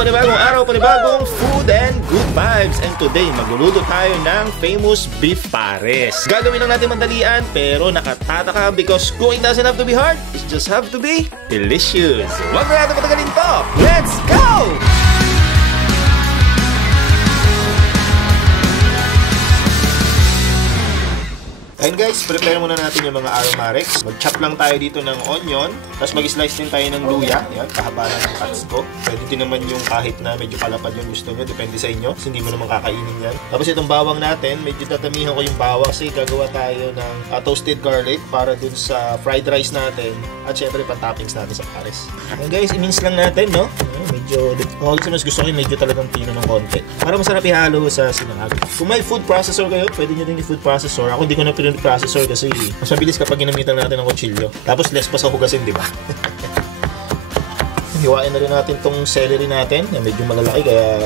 panibagong araw, panibagong food and good vibes. And today, magluluto tayo ng famous beef pares. Gagawin lang natin madalian, pero nakatataka because cooking doesn't have to be hard. It just have to be delicious. Huwag na natin patagalin to. Let's go! And guys, prepare muna natin yung mga aromatics. Mag-chop lang tayo dito ng onion. Tapos mag-slice din tayo ng luya. Yan, kahaba na ng cuts ko. Pwede din naman yung kahit na medyo palapad yung gusto nyo. Depende sa inyo. Kasi hindi mo naman kakainin yan. Tapos itong bawang natin, medyo tatamihan ko yung bawang. Kasi gagawa tayo ng toasted garlic para dun sa fried rice natin. At syempre, pan-toppings natin sa pares. And guys, i-mince lang natin, no? Medyo, kasi mas gusto ko yung medyo talagang pino ng konti. Para masarap ihalo sa sinangag. Kung may food processor kayo, pwede nyo din yung food processor. Ako hindi ko na processor kasi mas mabilis kapag ginamitan natin ng kutsilyo. Tapos less pa sa hugasin, di ba? Hiwain na rin natin tong celery natin. Yan, medyo malalaki kaya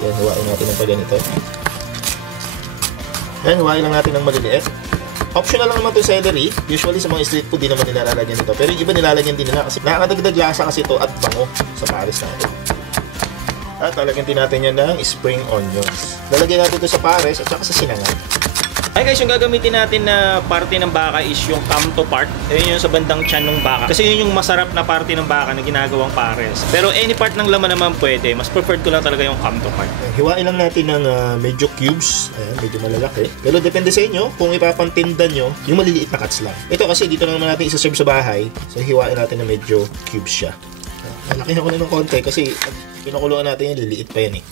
yan, hiwain natin ng paganito. Yan, hiwain lang natin ng maliliit. Optional lang naman itong celery. Usually sa mga street food, di naman nilalagyan ito. Pero yung iba nilalagyan din nila kasi nakakadagdag lasa kasi ito at bango sa pares natin. At lalagyan din natin yan ng spring onions. Lalagyan natin ito sa pares at saka sa sinangag. Ay guys, yung gagamitin natin na parte ng baka is yung kamto part. Ayun yung sa bandang tiyan ng baka. Kasi yun yung masarap na parte ng baka na ginagawang pares. Pero any part ng laman naman pwede. Mas preferred ko lang talaga yung kamto part. Hiwain lang natin ng medyo cubes. Ayan, medyo malalaki. Pero depende sa inyo kung ipapantinda nyo yung maliliit na cuts lang. Ito kasi dito na naman natin isa-serve sa bahay. So hiwain natin na medyo cubes siya. Malaki ako na ng konti kasi pinakuluan natin yung liliit pa yan eh.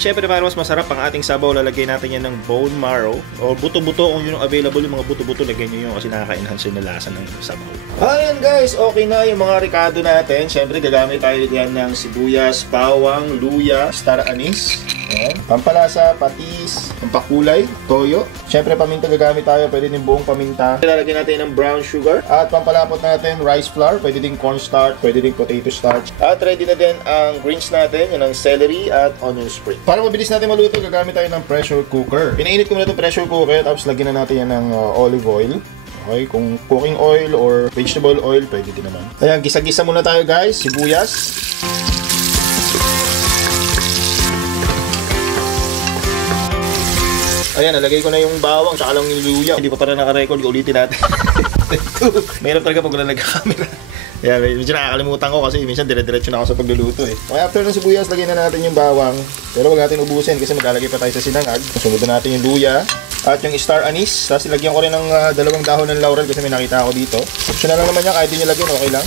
Siyempre para mas masarap ang ating sabaw, lalagay natin yan ng bone marrow o buto-buto kung yun yung available. Yung mga buto-buto, lagyan nyo yun kasi nakaka-enhance yung lasa ng sabaw. Ayan guys, okay na yung mga ricado natin. Siyempre gagamit tayo diyan ng sibuyas, bawang, luya, star anise. Ayan. Pampalasa, patis, pampakulay, toyo. Siyempre paminta gagamit tayo, pwede din buong paminta. Lalagyan natin ng brown sugar. At pampalapot natin rice flour, pwede din cornstarch, pwede din potato starch. At ready na din ang greens natin, yun ang celery at onion spring. Para mabilis natin maluto, gagamit tayo ng pressure cooker. Pinainit ko muna itong pressure cooker, tapos lagyan na natin yan ng olive oil. Okay, kung cooking oil or vegetable oil, pwede din naman. Ayan, gisa-gisa muna tayo guys, sibuyas. Ayan, nalagay ko na yung bawang, tsaka lang yung luya. Hindi pa para naka-record, ulitin natin. Mayroon talaga pag wala nagka-camera. Ayan, medyo nakakalimutan ko kasi minsan dire-diretso na ako sa pagluluto eh. Okay, after ng sibuyas, lagyan na natin yung bawang. Pero huwag natin ubusin kasi maglalagay pa tayo sa sinangag. Sunod na natin yung luya at yung star anise. Tapos ilagyan ko rin ng dalawang dahon ng laurel kasi may nakita ako dito. Optional lang naman yan, kahit din nyo lagyan, okay lang.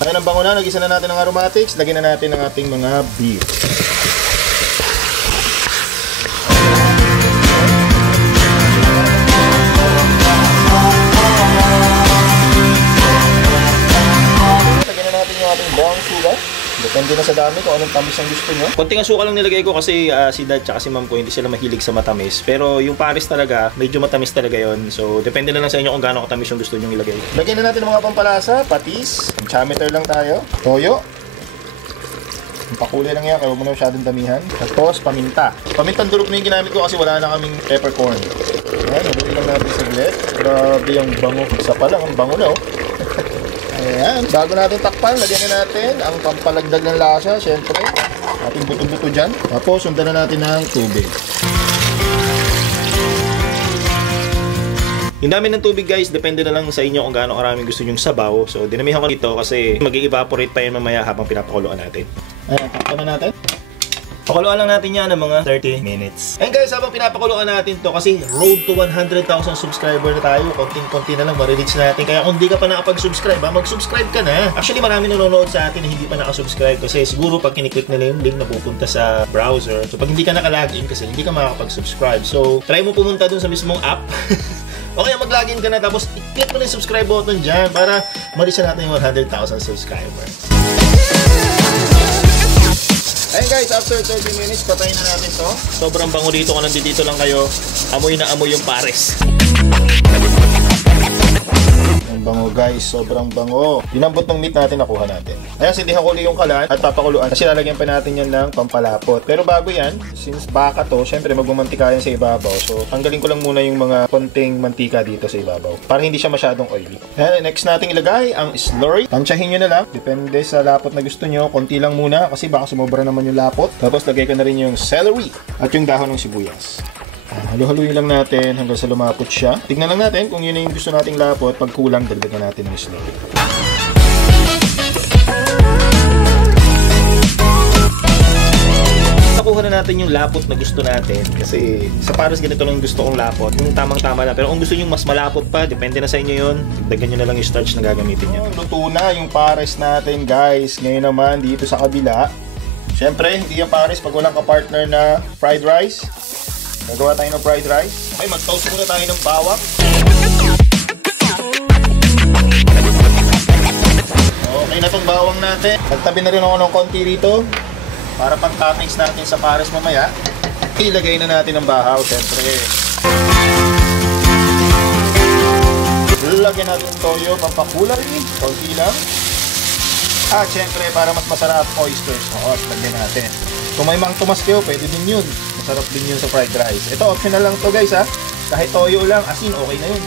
Ayan ang bango na, nag-isa na natin ang aromatics. Lagyan na natin ang ating mga beef. Lagyan na natin yung ating brown sugar. Depende na sa dami kung anong tamis ang gusto nyo. Konting asukal lang nilagay ko kasi si Dad tsaka si Ma'am ko hindi sila mahilig sa matamis. Pero yung pares talaga, medyo matamis talaga yon. So depende na lang sa inyo kung gaano katamis yung gusto nyo ilagay. Lagyan na natin ng mga pampalasa, patis, diameter lang tayo, toyo. Pakulay lang yan, kaya huwag mo na masyadong damihan. Tapos paminta. Pamintang durog na yung ginamit ko kasi wala na kaming peppercorn. Ayan, nabuti lang natin saglit. Grabe yung bango. Isa pa lang, ang bango na oh. Ayan, bago natin takpan, lagyan na natin ang pampalagdag ng lasa, syempre. Ating buto-buto dyan. Tapos, sundan na natin ng tubig. Yung dami ng tubig guys, depende na lang sa inyo kung gaano karaming gusto nyong sabaw. So, dinamihan ko dito kasi mag-i-evaporate pa yun mamaya habang pinapakuluan natin. Ayan, takpan na natin. Pakuluan lang natin yan ng mga 30 minutes. And guys, habang pinapakuluan natin to kasi road to 100,000 subscriber na tayo. Konting-konti na lang ma-reach natin. Kaya kung di ka pa nakapag-subscribe, mag-subscribe ka na. Actually, marami nanonood sa atin na hindi pa nakasubscribe kasi siguro pag kiniklik nila yung link na pupunta sa browser. So, pag hindi ka nakalagin kasi hindi ka makakapag-subscribe. So, try mo pumunta dun sa mismong app. Okay, mag-login ka na tapos i-click mo na yung subscribe button dyan para ma-reach natin yung 100,000 subscribers. Ayun guys, after 30 minutes, patayin na natin to. Sobrang bango dito kung nandito lang kayo. Amoy na amoy yung pares. Ang bango guys, sobrang bango. Dinambot ng meat natin nakuha natin. Ayan, sindihan ko ulit yung kalan at papakuluan kasi lalagyan pa natin yan ng pampalapot. Pero bago yan, since baka to, syempre magmamantika yan sa ibabaw. So tanggalin ko lang muna yung mga konting mantika dito sa ibabaw para hindi siya masyadong oily. Ayan, next natin ilagay ang slurry. Tansyahin nyo na lang, depende sa lapot na gusto nyo. Konti lang muna kasi baka sumobra naman yung lapot. Tapos lagay ko na rin yung celery at yung dahon ng sibuyas. Halu-haluin lang natin hanggang sa lumapot siya. Tignan lang natin kung yun yung gusto nating lapot. Pag kulang, dagdagan natin ng slurry. Nakuha na natin yung lapot na gusto natin kasi sa pares ganito lang gusto kong lapot. Yung tamang-tama na. Pero kung gusto nyo mas malapot pa, depende na sa inyo yun. Dagdagan nyo na lang yung starch na gagamitin nyo. Luto na yung pares natin guys. Ngayon naman dito sa kabila. Siyempre, hindi yung pares pag walang ka-partner na fried rice. Gagawa tayo ng fried rice. Okay, mag-toast muna tayo ng bawang. Okay na itong bawang natin. Nagtabi na rin ako ng konti rito para pang-toppings natin sa pares mamaya. Ilagay na natin ang bahaw, siyempre. Lagyan natin toyo, pampakulay. Konti lang. At siyempre, para mas masarap, oyster sauce. Lagyan natin. Kung may mang tumas kayo, pwede din yun. Masarap din yun sa fried rice. Ito, optional lang to guys ha. Kahit toyo lang, asin, okay na yun.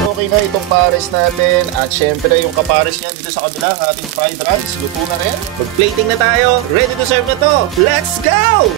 So, okay na itong pares natin. At syempre, yung kapares niyan dito sa kabila, ating fried rice. Luto na rin. Pag-plating na tayo. Ready to serve na to. Let's go!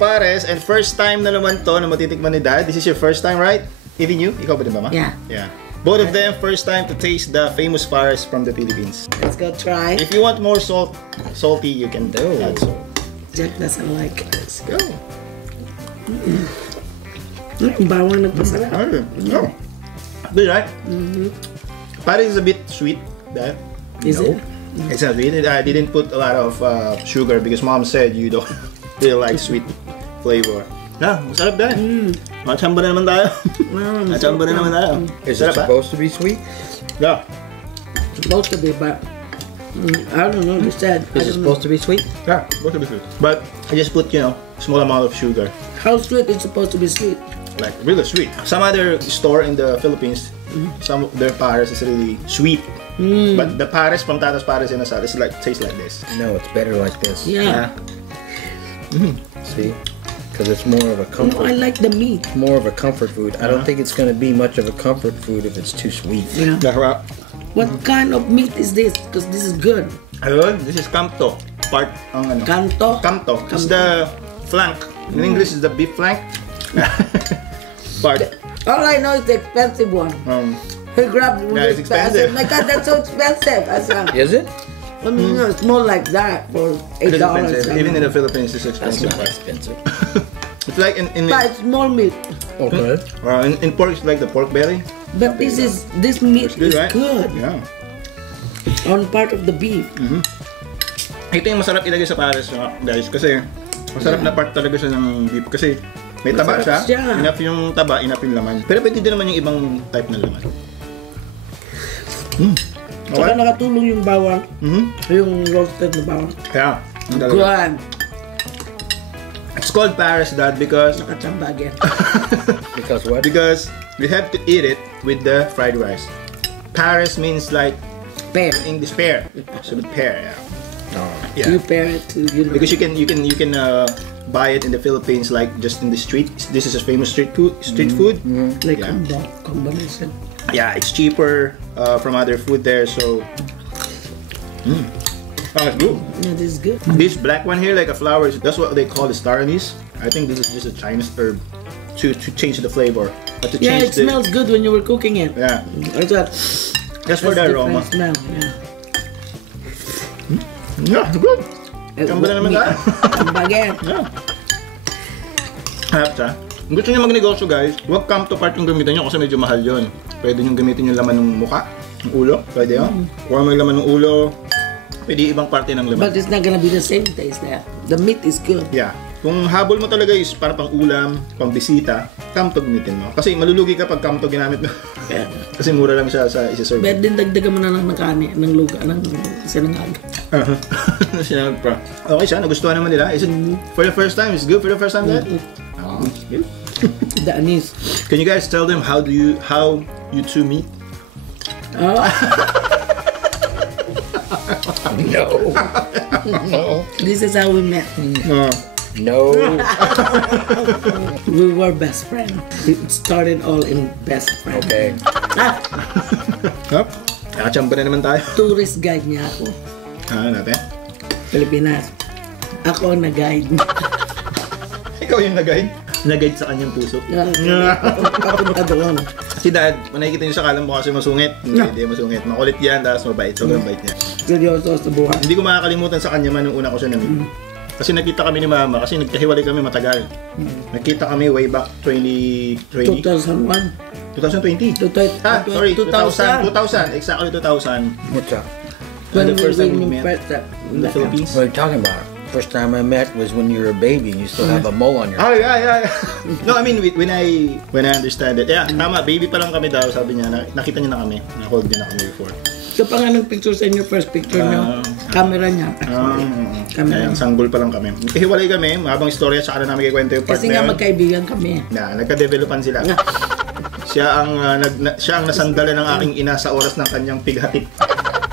Pares, and first time na naman to na matitikman ni Dad. This is your first time, right? Even you? Ikaw ba din ba, Ma? Yeah. Yeah. Both of them first time to taste the famous pares from the Philippines. Let's go try. If you want more salty, you can add salt. Jack doesn't like it. Let's go. Bawang nagpasarap. No. Good, right? Pares is a bit sweet, Dad. Is it? It's not sweet. I didn't put a lot of sugar because Mom said you don't really like sweet flavor. Yeah, masarap din. Machamba na naman tayo. Machamba na naman tayo. Is it supposed to be sweet? Yeah. Supposed to be, but I don't know. You said. Is it supposed to be sweet? Yeah, supposed to be sweet. But I just put, small amount of sugar. How sweet is supposed to be sweet? Like, really sweet. Some other store in the Philippines, some of their pares is really sweet. But the pares from Tata's Pares in Asal is like, tastes like this. No, it's better like this. Yeah. See? Because it's more of a comfort. No, I like the meat. More of a comfort food. I don't think it's going to be much of a comfort food if it's too sweet. Yeah. That's right. What kind of meat is this? Because this is good. Ayun, this is Camto. Part ang ano? Canto? Camto. It's the flank. In English, is the beef flank. Part. All I know is the expensive one. He grabbed one. Yeah, it's expensive. I said, my God, that's so expensive. I said, Is it? I mean, it's more like that for $8. Even in the Philippines, it's That's expensive. not expensive. It's like in But it's small meat. Okay. in pork, it's like the pork belly. But this meat Good, is right? good Yeah. on part of the beef. Ito yung masarap ilagay sa pares, guys, kasi masarap na part talaga siya ng beef kasi may taba Masarap siya. siya. Enough yung taba, enough yung laman. Pero pwede din naman yung ibang type ng laman. Saka nakatulong yung bawang. Yung roasted na bawang. Yeah. Good. It's called pares, Dad, because Nakachamba again. Because what? because we have to eat it with the fried rice. Pares means like Pear. English pear. So with pear, yeah. You pair it to, Because you can buy it in the Philippines like just in the street. This is a famous street food. like Yeah. combination. Yeah, it's cheaper from other food there. So, oh, it's good. Yeah, this is good. This black one here, like a flower, that's what they call the star anise. I think this is just a Chinese herb to change the flavor. But to Yeah, change it smells good when you were cooking it. Yeah, I thought just for the aroma. smell. Yeah. Yeah, good. Kamba na naman tayo. Kamba again. Yeah. Harap siya. Kung gusto nyo magnegosyo guys, huwag come to part yung gamitin nyo kasi medyo mahal yon. Pwede nyo gamitin yung laman ng muka, ng ulo, pwede yun. Kung may laman ng ulo, pwede ibang parte ng laman. But it's not gonna be the same taste there. The meat is good. Yeah. Kung habol mo talaga is para pang ulam, pang bisita, kamto gamitin mo. Kasi malulugi ka pag kamto ginamit mo. Kaya, Kasi mura lang siya sa isa-serve. but din dagdagan mo na lang ng kanin, ng luga, ng sinangag. Sinagpa. Okay siya, nagustuhan naman nila. Is it for the first time? Is it good for the first time that? Good. The anise. Can you guys tell them how you two meet? Oh, No. No. this is how we met. No. We were best friends. It started all in best friend. Okay. Huh? Nakachamba na naman tayo. Tourist guide niya ako. Natin? Pilipinas. Ako ang nag-guide. Ikaw yung nag-guide? Nag-guide sa kanyang puso. Papunta doon. Si Dad, nakikita niyo sa kalam mo kasi masungit. Hindi masungit. Makulit yan, tapos mabait. Sobrang bait niya. Seryoso sa buhay. Hindi ko makakalimutan sa kanya man nung una ko siya na-meet. Kasi nakita kami ni Mama, kasi nagkahiwalay kami matagal. Nakita kami way back 2020. 2001. 2020. Sorry, 2000. Exactly 2000. What's up? The first time we When met first time in the Philippines. What are you talking about? First time I met was when you were a baby and you still have a mole on your Oh, yeah. No, I mean, when I understand it. Yeah, tama, baby pa lang kami daw, sabi niya, nakita niya na kami. Na-hold niya na kami before. So, pang anong picture sa inyo, first picture niyo? Camera niya. Kaya sanggol pa lang kami. Hiwalay kami, habang istorya, tsaka na namin kikwento yung part Kasi na nga yun. magkaibigan kami. Nagka-developan sila. Siya ang nasandalan ng aking ina sa oras ng kanyang pighatid,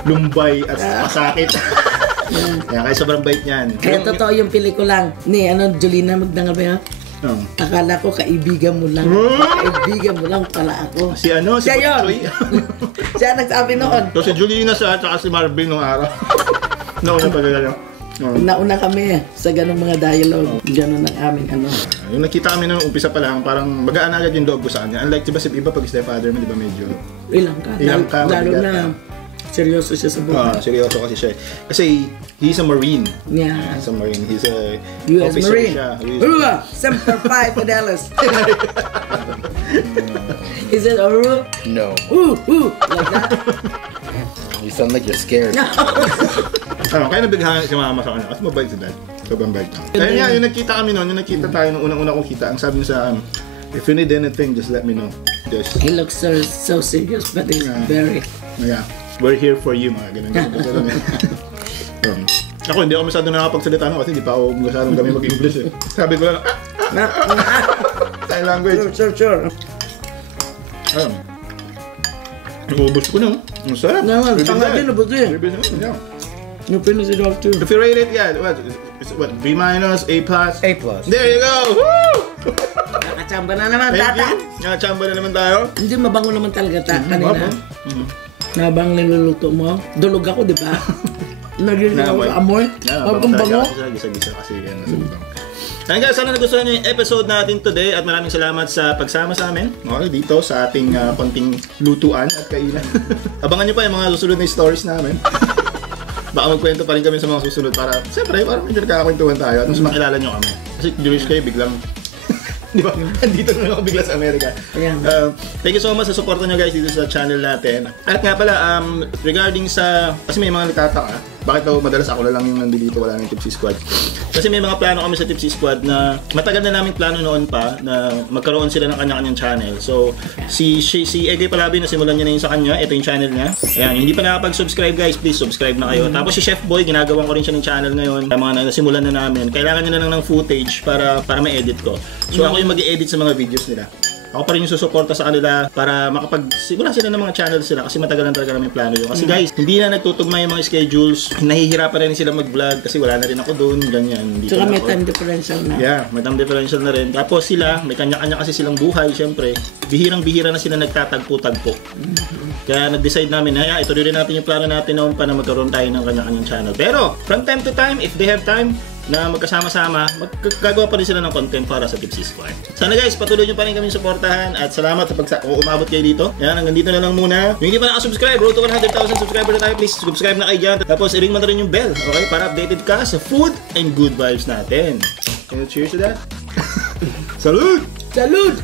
lumbay at pasakit. Kaya sobrang bait niyan. Kaya totoo yung pelikulang ni Jolina Magdangal ba yan? Akala ko kaibigan mo lang. Kaibigan mo lang pala ako. Si Siya yun. Boy. Siya nagsabi noon. So si Julina siya at saka si Marvin nung araw. Nauna pa gano'n. Nauna kami sa ganung mga dialogue. Ganun ang aming Yung nakita kami nung umpisa pa lang, parang magaan agad yung loob ko sa kanya. Unlike diba si iba pag stepfather mo, diba medyo... Ilang ka. Lalo mabigat na seryoso siya sa buhay. Seryoso kasi siya. Kasi he's a Marine. Yeah. He's a Marine. He's a US officer Marine. siya. Semper Fi Fidelis. He said, No. like that. You sound like you're scared. Kaya nabighan si Mama sa kanya kasi mabait si Dad. Sobrang bait niya. Kaya niya, yung nagkita kami noon, yung nagkita tayo nung unang-una kong kita, ang sabi niya sa if you need anything, just let me know. Just, He looks so serious, but he's very... yeah, we're here for you, mga ganun. Ako, hindi ako masyado nakapagsalita kasi hindi pa ako masyadong kami mag-English eh. Sabi ko lang, sign language. Sure. Ubus ko na. Ang sarap. Tanga din, ubus din. Yeah. You finish it off too. If you rate it, what, B-, A+? A+. There you go! Woo! Nakachamba na naman, Thank tata. you. Nakachamba na naman tayo. Hindi mabango naman talaga kanina. Nabang niluluto mo. Dulog ako, di ba? Naging ako sa amoy. Ang bango. Gisa-gisa kasi yan. Ayun guys, sana nagustuhan niyo yung episode natin today at maraming salamat sa pagsama sa amin dito sa ating konting lutuan at kainan. Abangan niyo pa yung mga susunod na stories namin. Baka magkwento pa rin kami sa mga susunod para, siyempre, parang medyo nagkakakwentuhan tayo at mas makilala niyo kami. Kasi Jewish kayo, biglang, di ba? Andito na ako bigla sa Amerika. Thank you so much sa suporta niyo guys dito sa channel natin. At nga pala, regarding sa, kasi may mga nagtataka, bakit daw madalas ako na lang yung nandito, wala nang Tipsy Squad. Kasi may mga plano kami sa Tipsy Squad na matagal na namin plano noon pa na magkaroon sila ng kanya-kanyang channel. So, si Egay Palabi, nasimulan niya na yun sa kanya. Ito yung channel niya. Ayan, hindi pa nakapag-subscribe guys, please subscribe na kayo. Tapos si Chef Boy, ginagawan ko rin siya ng channel ngayon. Mga nasimulan na namin. Kailangan nila lang ng footage para ma-edit ko. So, ako yung mag-i-edit sa mga videos nila. Ako pa rin yung susuporta sa kanila para makapagsimula sila ng mga channels sila kasi matagal na talaga namin plano yun. Kasi guys, hindi na nagtutugma yung mga schedules. Nahihirapan rin sila mag-vlog kasi wala na rin ako doon, ganyan. Saka may time differential na. Yeah, may time differential na rin. Tapos sila, may kanya-kanya kasi silang buhay, syempre. Bihirang-bihira na sila nagtatagpo-tagpo. Kaya nag-decide namin na ituloy rin natin yung plano natin noon pa na magkaroon tayo ng kanya-kanyang channel. Pero, from time to time, if they have time, na magkasama-sama, magagawa pa rin sila ng content para sa Tipsy Squad. Sana guys, patuloy nyo pa rin kami suportahan at salamat sa umabot kayo dito. Yan, hanggang dito na lang muna. Kung hindi pa nakasubscribe, road to 100,000 subscriber na tayo, please subscribe na kayo dyan. Tapos i-ring mo na rin yung bell, okay? Para updated ka sa food and good vibes natin. Can you cheers to that? Salud! Salud!